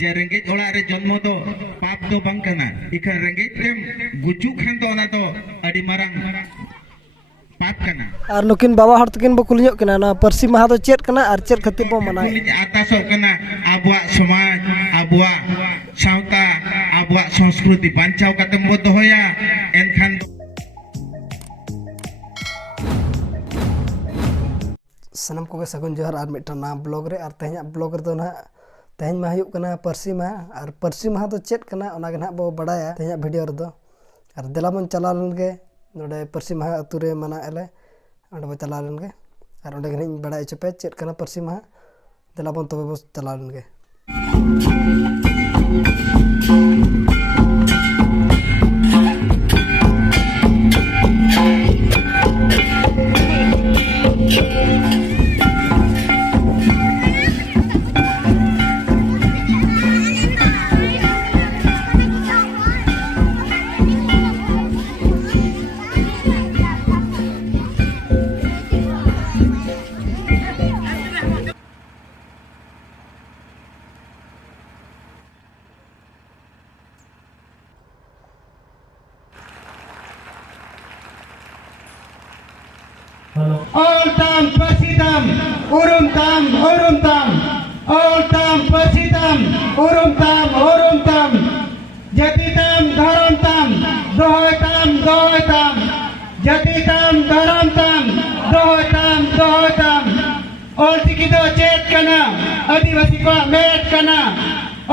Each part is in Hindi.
जे रेंगेज ओड़ा रे जन्म दो पाप दो बांग कना इखन रेंगेज रेम गुजु खान तो ओना दो अडी मारंग पाप कना और नुकिन बाबा हर तकिन बो कुलियों कना ना परसी महा दो चेत कना और चेत खातिर बो मनाय आतासो कना आबुआ समाज आबुआ सावता आबुआ संस्कृति बांचाव काते बो दोहया एनखान सनम को सगुन जोहर और मिट्टा ना ब्लॉग रे और तेहना ब्लॉग रे दो ना तेहन मा हुयुक कना परसी मा और परसी महा दो चेत कना ओना गे ना बो बडाया तेहना वीडियो रे दो और देला बन चला लन गे नोडे परसी महा अतु रे मना एले अंडे बो चला लन गे और ओंडे गे बडाय चपे चेत कना परसी महा देला बन तबे बो चला लन गे All tam persitam urum tam all tam persitam urum tam jati tam dharam tam dohoy tam jati tam dharam tam dohoy tam all tikido chet kana adivasi ko met kana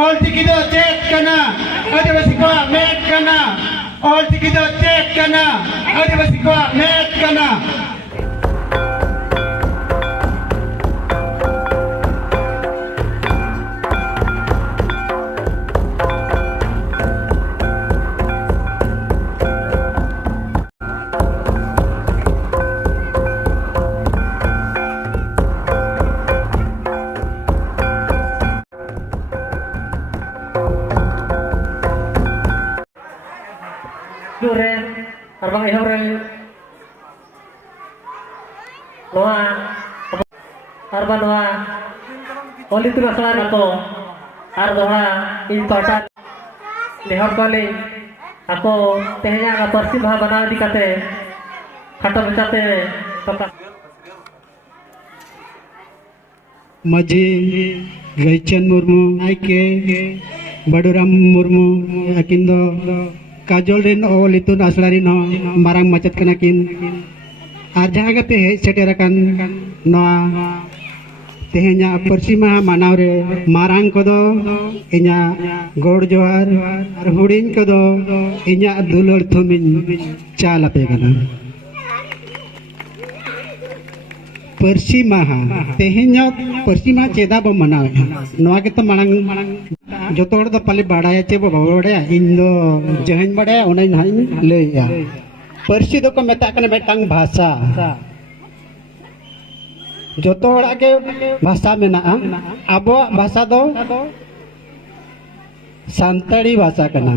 all tikido chet kana adivasi ko met kana all tikido chet kana adivasi ko met kana Duren, arbang ihore, noa, arba noa, oli tu masalah nato, ardoha, important, lehor kali, aku tehnya nggak persi bah bana di kate, kata berkate, kata. Maji Gaichan Murmu, Aike, Baduram Murmu, Akindo. काजल रेन ओल इतुन आसलारी न मारंग मचत कना किन आर जहां गते हे सेटेरकान नवा तेहेnya परसी माहा मानाव रे मारंग कोदो इnya गोड़ जोहार और हुडिन कोदो इnya दुलर थुमिन चाल आपे कना परसी माहा तेहेnya परसी माहा चेदा बो मनाव नवा के तो मारंग जो तो पाले बाड़ा चे बाबा बाड़ा इन दो जहन बाड़ा उन्हें नहीं ले या परसी दो को मेता कने मेटांग भाषा जो तो के भाषा में ना अब भाषा दो सांताड़ी भाषा कना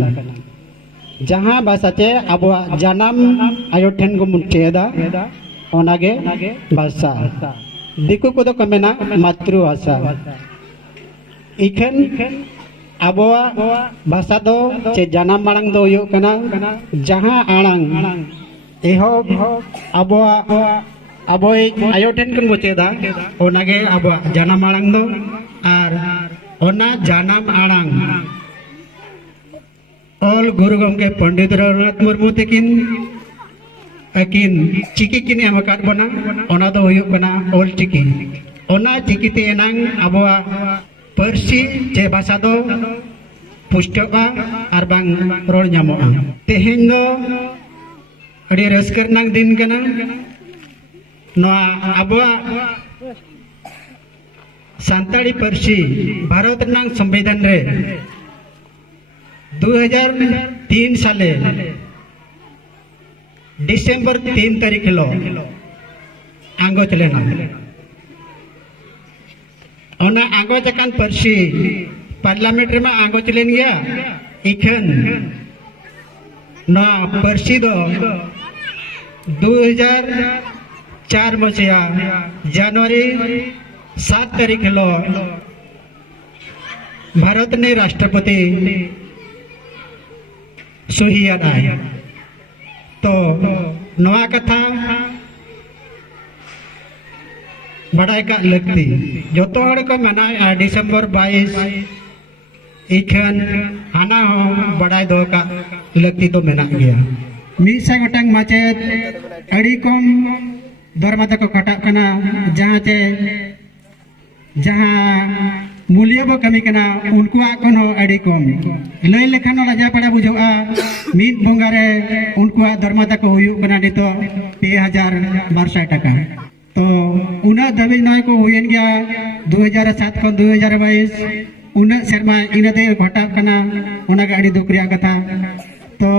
जहाँ भाषा चे अब जानम आयो ठेन को मुंचेदा ओनागे भाषा दिकु को दो कमेना मातृभाषा इखन आबोआ भाषा दो चे जाना मांग दो यो कना जहां आड़ांग एहो आबोआ आबोई आयोटेन कन बोचेदा ओनागे आबोआ जाना मांग दो आर ओना जानम आड़ांग ऑल गुरु गमके पंडित रघुनाथ मुर्मू तकिन अकिन चिकी किने हमकाट बना ओना दो हुयो कना ऑल चिकी ओना चिकी ते एनांग आबोआ परसी चे भाषा दो पुष्टबा और बांग रोड ᱧᱟᱢᱚᱜᱼᱟ तेहेन दो अड़ी रस्कर नांग दिन कना नोआ आबोआ सांताड़ी परसी भारत नांग संविधान रे 2003 साले डिसेंबर 3 तारीख लो आंगो चलेना ओना आंगो जकान परसी पार्लियामेंट रे मा आंगो चलेन गया इखन ना परसी दो 2004 मसिया जनवरी 7 तारीख लो भारत ने राष्ट्रपति सहीयाद आय तो नवा कथा बड़ाई का लगती जो को मना डिसेंबर 22 इखन हाना हो बड़ाई दो का लगती तो मेना गया मीसा गोटांग माचेत अड़ी कम दरमाता को कटा कना जहाँ चे जहाँ मूल्य बो कमी कना उनको आकन हो अड़ी कम लई लेखान लजा पड़ा बुझोआ मीत बोंगारे उनको दरमाता को हुयु कना नितो 2200 टका तो उना दबी नय को हुयन गया 2007 को 2022 उना शर्मा इनाते घटा कना उना गाड़ी दुकरिया कथा तो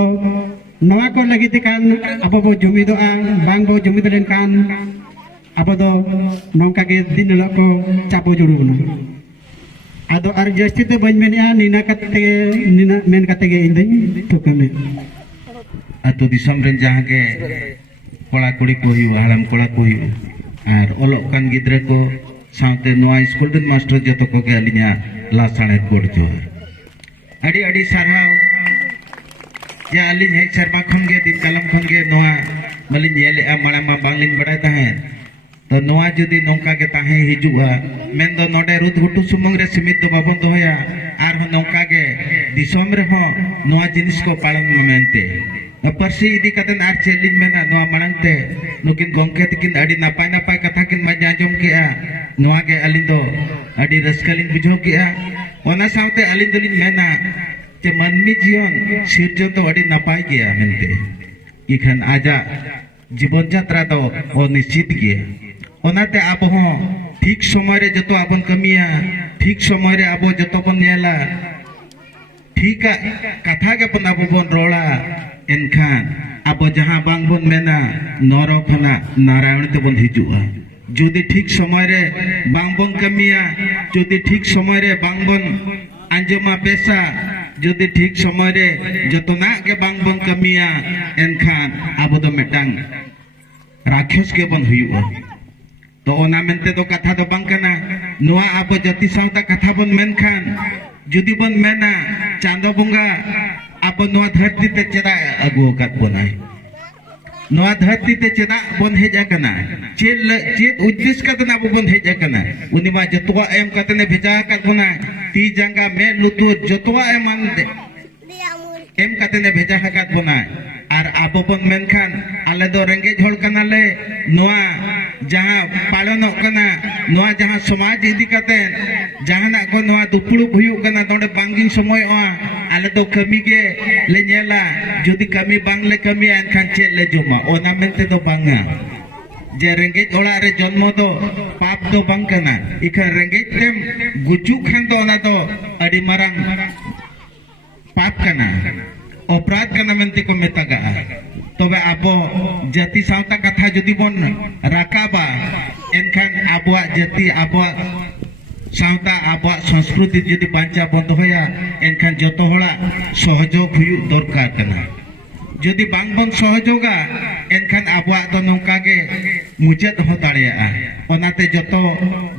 नवा को लगी कान अब बो जुमिदोआ बांग बो जुमिद लेन कान अब दो नौका के दिन को चापो जुड़ुना आदो आर जस्ती तो बन मेनिया नीना कते नीना मेन कते गे इंदिन तो कमे अतो दिसम रेन जहाँ के कोड़ा कुड़ी को हुई हाड़म कोड़ा को हुई और ओलोक कान गिद्रे को साउते नोआ स्कूल दिन मास्टर जतो को के अलिया लासाने कोड जो अड़ी अड़ी साराव या अली हेक शर्मा खंगे दिन कलम खंगे नोआ मलिन येले माड़ा मा बांगलिन बड़ाय ताहे तो नोआ जुदी नौका के ताहे हिजुआ मेन दो नोडे रुद गुटू सुमंग रे सीमित दो बाबन दोया आर हो नौका के दिसोम रे हो नोआ जिनिस को पालन मेनते परसी इदी कतन आर चैलेंज मेना नोआ मांगते नुकिन गोंके तकिन अड़ी नापाय नापाय कथा किन मजा आजम के नोआ के अलिन दो अड़ी रसकलिन बुझो के ओना साउते अलिन दोलिन मेना जे मनमी जीवन सिरजन तो अड़ी नापाय गया मेनते इखन आजा जीवन यात्रा तो ओ निश्चित गया ओनाते आप हो ठीक समय रे जतो आपन कमिया ठीक समय रे आबो जतो बन नेला ठीक कथा के पन आबो बन रोला एनखान आबो जहां बांग बन मेना नरखना नारायण ते बन हिजुआ जुदी ठीक समय रे बांग बन कमिया जुदी ठीक समय रे बांग बन अंजमा पेशा जुदी ठीक समय रे जतना के बांग बन कमिया एनखान आबो दो मेटांग राक्षस के बन हुआ तो ओना मेनते तो कथा तो बांग कना नोआ आबो जति सावता कथा बन मेनखान जुदी बन मेना चांदो बुंगा आबो नोआ धरती ते चेदा अगु कत बनाय नोआ धरती ते चेदा बन हेजा कना चेत उद्देश्य कतना आबो बन हेजा कना उनी मा जतवा एम कतने भेजा कत बना ती जंगा में लुतुर जतवा एमान एम कतने भेजा हकत बना और आबो बन मेनखान आले दो रेंगेज होल कना ले नोआ जहाँ पालन कना नोआ जहाँ समाज इदी कते जहाँ ना को नोआ दुपुड़ु हुयु कना नोडे बांगिंग समय आले दो कमी के ले नेला जुदी कमी बांग ले कमी एनखान चे ले जोमा ओना मेनते दो बांगा जे रेंगेज ओला रे जन्म दो पाप दो बांग कना इखन रेंगेज तेम गुजु खान दो ओना दो अड़ी मारंग पाप कना अपराध कना मेनते को मेतागा तबे आबो जाति सावता कथा जुदी बन राकाबा एनखान आबोआ जाति आबोआ सावता आबोआ संस्कृति जुदी बांचा बन दोया एनखान जतो होला सहयोग हुयु दरकार कना जुदी बांग बन सहयोगा एनखान आबोआ तो नौका के मुचाद हो दाड़िया ओनाते जतो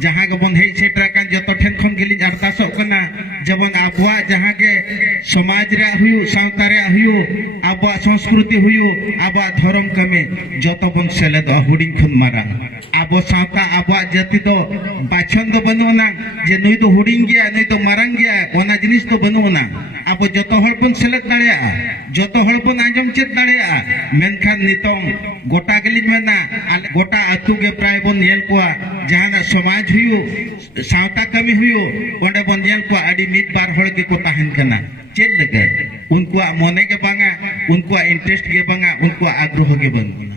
जहाँ के बन हे सेटरा कान जतो ठेन खन गेली अरदासो कना जबन आबोआ जहाँ के समाज रे हुयु सावता रे हुयु आबोआ संस्कृति हुयु आबोआ धर्म कमे जतो बन सेलेद हुडिंग खन मारा आबो सावता आबोआ जाति दो बाछन दो बनुना जे नुई तो हुडिंग गया नुई तो मारंग गया ओना जिनिस तो बनुना आबो जतो हल बन सेलेद दाड़िया जतो हल बन आंजम चेत दाड़िया मेनखान नितोंग गोटा गेलिन मेना गोटा अतु के प्राय बन नेल कोआ जहाना समाज हुयु सावता कमी हुयु ओंडे बन नेल कोआ अडी मित बार हड़ के को ताहन कना चेल लगे उनको मने के बांगा उनको इंटरेस्ट के बांगा उनको आग्रह के बांगा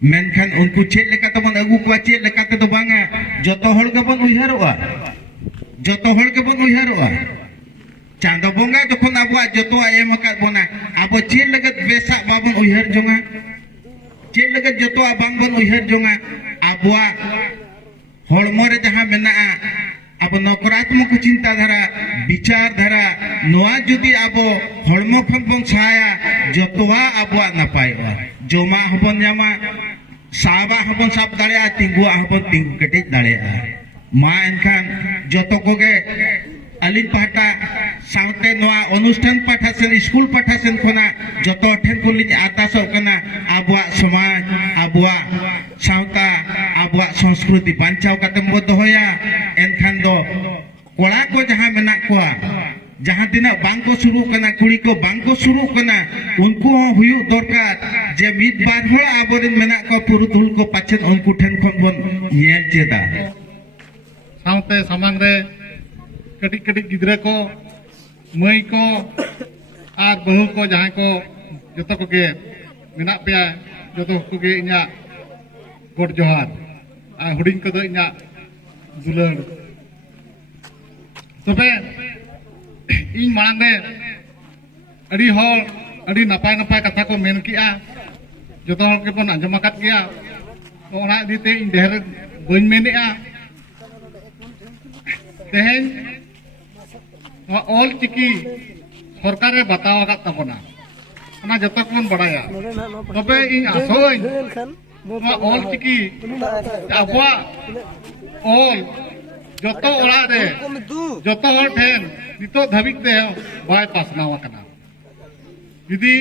मेनखान उनको चेल लेका तो बन अगु को चेल लेका तो बांगा जतो हड़ के बन उयहारोआ जतो हड़ के बन उयहारोआ चांदो बोंगा जखन आबो जतो एम का बना आबो चेल लगत बेसा बाबन उयहार जोंगा चेल लगत जतो बांग बन उयहार जोंगा आबो हड़मो रे जहां मेना अब नकारात्मक चिंता धारा विचार धारा नोआ जुदी आबो हड़मो खन बन छाया जतोआ आबो नापायवा जोमा हबन जामा साबा हबन साब दाड़िया तिंगुआ हबन तिंगु कटिज दाड़िया मा एनखान जतो कोगे अलिन पाटा साउते नोआ अनुष्ठान पाठा सेन स्कूल पाठा सेन खोना जतो ठेन को लिन आतासो कना आबुआ समाज आबुआ साउता आबुआ संस्कृति बांचाव काते मो दोहया एनखान दो कोड़ा को जहां मेना कोआ जहां दिना बांग को शुरू कना कुड़ी को बांग को शुरू कना उनको हुयु दरकार जे मिद बार होड़ा आबोरिन मेना को पुरुधुल को पाचन उनको ठेन खन बन येल चेदा साउते सामांग रे कटी कटी गिद्रे को मई को आर बहु को जहां को जतो को के मेना पे जतो को के इना गोड जोहार आ हुडिंग को दो इना दुलर तबे इन मांग रे अड़ी हॉल अड़ी नपाय नपाय कथा को मेन किया जतो हॉल के बन आंजम आकात गया तो ओना दीते इन देहर बन मेनेआ तेहेन ऑल चिकी सरकार रे बताव आकात तबना ओना जतो को बन बड़ाया तबे इन आसोइन ऑल चिकी आबवा ऑल जतो ओला रे जतो हॉल ठेन नितो धाबिक दे बाय पासनावा कना यदि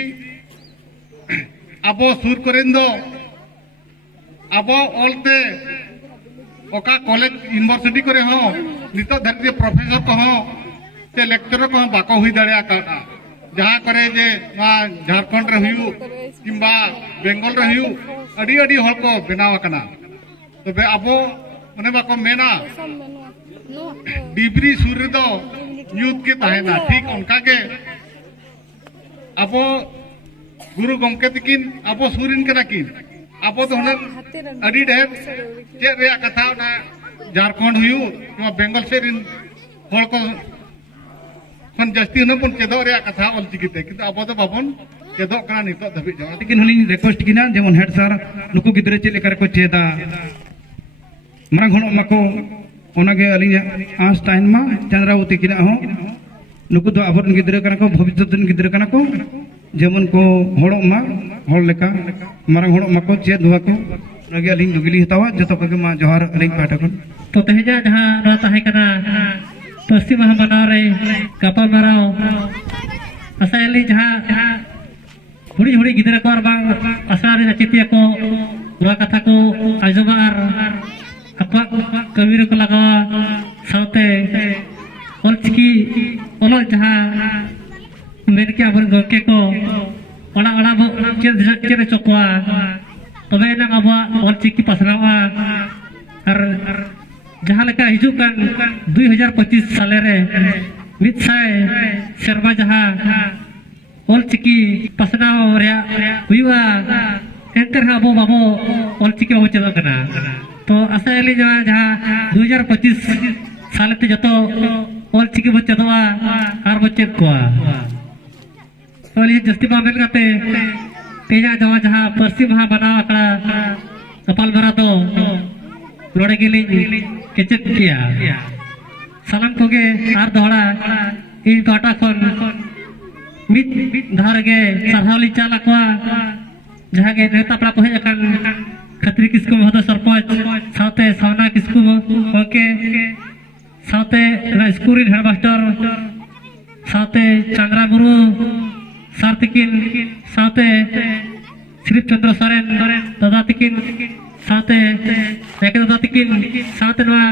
अब सुर करें दो अब ऑलते ओका कॉलेज यूनिवर्सिटी करे हो नितो धरती प्रोफेसर को हो ते लेक्चरर को बाको हुई दड़िया का जहां करे जे झारखंड रे हुयु किंबा बेंगल रे हुयु अडी अडी हल को बनाव कना तबे अब मने बाको मेना डिब्री सूर्य दो यूथ के तहना ठीक उनका के अब गुरु गमके तकिन अब सूरिन कना किन अब तो हन अडी ढेर चे रे कथा ना झारखंड हुयु किंबा बेंगल से रिन हल को खन जस्ती न पन चेदो रे कथा ऑल चिकिते किंतु अब तो बाबन चेदो कना नितो धबि जा लेकिन हलिन रिक्वेस्ट किना जेमन हेड सर नुकु गिद्रे चे लेकर को चेदा मरंग हण मको ओनागे अलिया आस टाइम मा चंद्रावती किना हो नुकु दो आबरन गिद्रे कना को भविष्यत दिन गिद्रे कना को जेमन को हड़ो मा हड़ लेका मरंग हड़ मको चेद हुआ को ओनागे अलिन दुगिली हतावा जतो को मा जोहार अलिन पाटा को तो तेजा जहां रा ताहे कना पश्चिम महामनाव रे गपल माराव असायली जहां हुडी हुडी गिद्रे को बांग असरा रे चेतिया को रा कथा को आजमार apa kawir ko laga saute olchiki olol jaha merke abur goke ko ona ona bo chere chokwa tobe na aba olchiki pasrawa ar jaha leka hijuk kan 2025 sale re mit sai serba jaha olchiki pasrawa rea huiwa enter habo babo olchiki babo chedo kana तो असली जहाँ 2025 साल ते जतो ऑल चिकी बच्चे दवा आर बच्चे को तो ये जस्ती बामेल करते तेजा जहाँ जहाँ पश्चिम महा बना आकड़ा कपाल भरा तो लोड़े के लिए केचेत किया सलाम को के आर दोहरा इन पाटा कौन मित धार के सरहावली चाला को जहाँ के नेता पड़ा को है जकान खतरी किसको होता सरपंच साथे सावना किसको ओके साथे स्कूल हेडमास्टर साथे चंद्रा गुरु सार्थिकिन साथे श्री चंद्र सोरेन दादा तिकिन साथे एक दादा तिकिन साथे नवा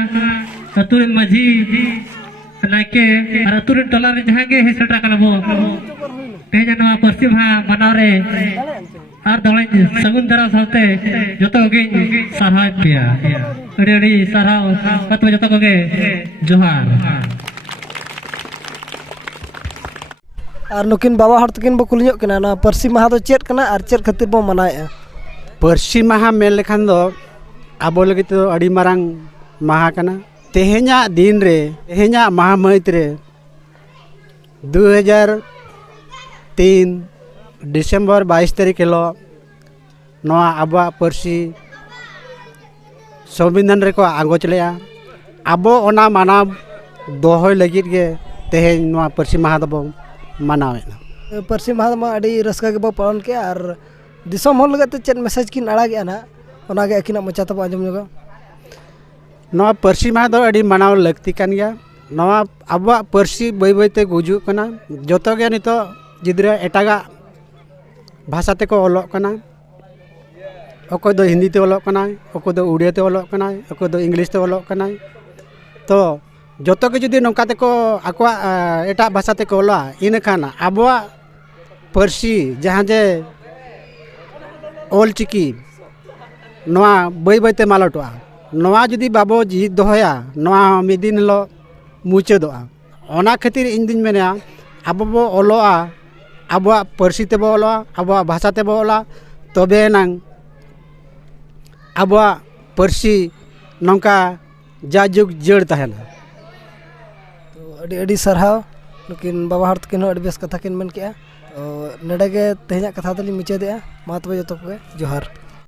अतुरिन माझी नाके अतुरिन टोला रे जहां के हेसटा कनबो तेजा नवा पश्चिम हा मनारे आर दौड़े सगुन दरा साथे जतो के सरहाय पिया अड़ी अड़ी सरहाव कतवे जतो के जोहार और नुकिन बाबा हर तकिन बो कुलियों कना ना परसी महा तो चेत कना और चेत खातिर बो मनाए परसी महा मेल लेखान दो आबो लगी तो अड़ी मारांग महा कना तेहेኛ दिन रे तेहेኛ महा महित रे 2003 डिसेम्बर 22 तारीख हिलो नवा आबा परसी संविधान रे को आगोच लेया आबो ओना माना दोहय लगित गे तेहेñ नवा परसी महा दबो मनावेना परसी महा मा अड़ी रस्का के बो पालन के और दिसम होल लगते चेत मैसेज किन अड़ा गया ना ओना के अकिना मचा तब आजम जगह नवा परसी महा दो अड़ी मनाव लगती कान गया नवा आबुआ पार्सी बाई बाईते गुजुग कना जतो गे नितो गिद्रा एटागा भाषा ते को ओलोग कना अकोय दो हिंदी ते ओलोग कना अकोय दो उड़िया ते ओलोग कना अकोय दो इंग्लिश ते ओलोग कना तो जतो के जुदी नौका ते को आकवा एटा भाषा ते को ओला इन खाना आबुआ पार्सी जहाँ जे ओल चिकी नवा बाई बाईते मालटोआ नवा जुदी बाबो जी दोहया नवा मिदिन लो मुचादोआ ओना खातिर इन दिन मेना आबो बो ओलोआ आबुआ पार्सी ते बो ओलोआ आबुआ भाषा ते बो ओला तबे नांग आबुआ पार्सी नौका जाजुग जड़ तहना तो अड़ी सरहाव लेकिन बाबा हर तकिन अड़ी बेस कथा किन मन के तो नडे गे तेहना कथा दली मुचादे मा तबे जतो को जोहार।